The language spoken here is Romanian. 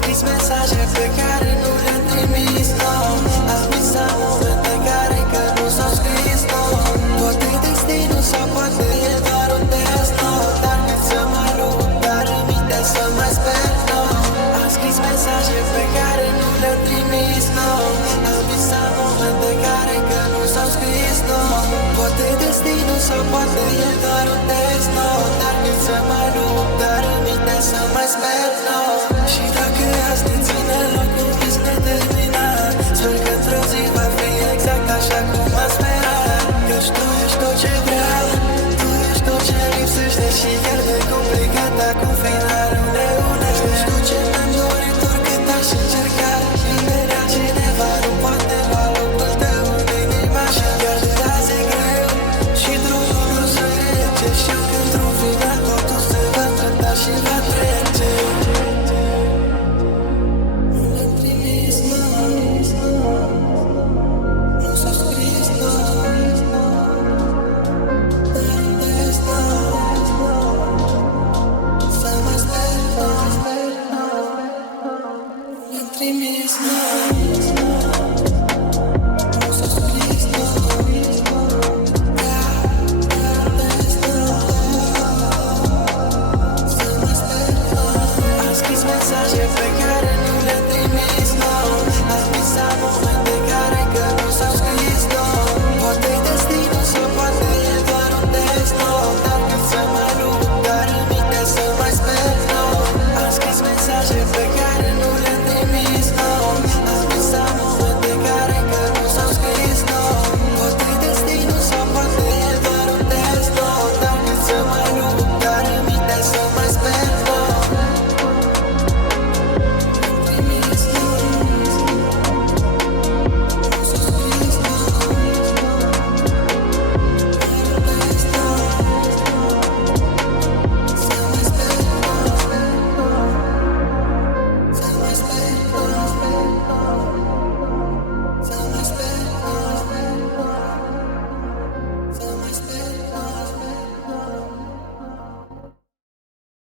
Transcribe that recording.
scris mesaje pe care nu le-am trimis, no. Am visat momente care încă nu s-au scris, no. Poate destinul sau poate e doar un test, no. Dar cât să mai lupt, dar îmi minte să mai sper, no. Am scris mesaje pe care nu le-am trimis, no. Am visat momente care încă nu s-au scris, no. Poate destinul sau poate e doar un test, no. Dar cât să mai lupt, dar îmi minte să mai sper, no. Și dacă azi ne ține locul vis neterminat, sper că într-o zi va fi exact așa cum am sperat. Căci tu ești tot ce vreau, tu ești tot ce lipsește și chiar de complicat acum finalul ne unește. Ești tu ce mi-am dorit oricât aș încerca, imediat cineva nu poate lua locul tău în inima. Și chiar de azi e greu și drumul nu se rece, știu că într-un final totul se va îndrepta și va trece. Am scris mesaje pe care